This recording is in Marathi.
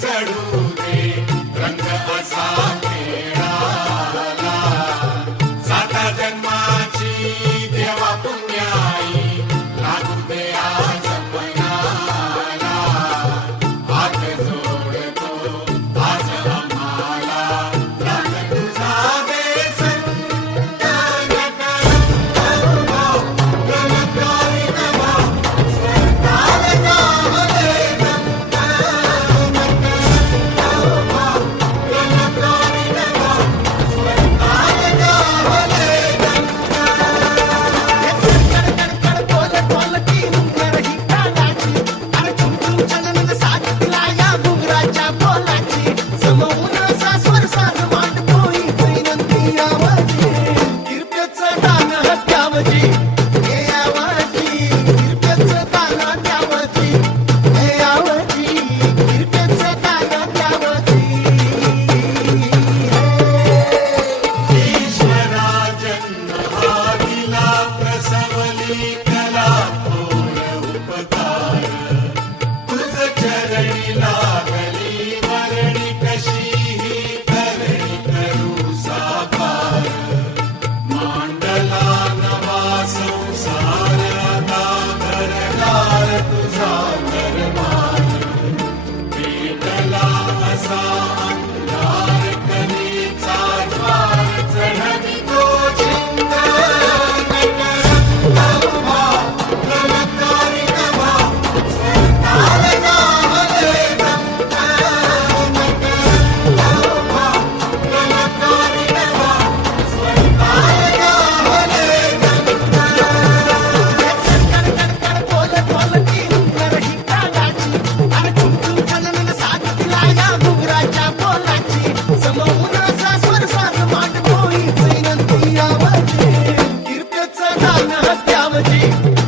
चढू दे रंग असा खेळाला साता जन्माची देवा पुण्या Thank you.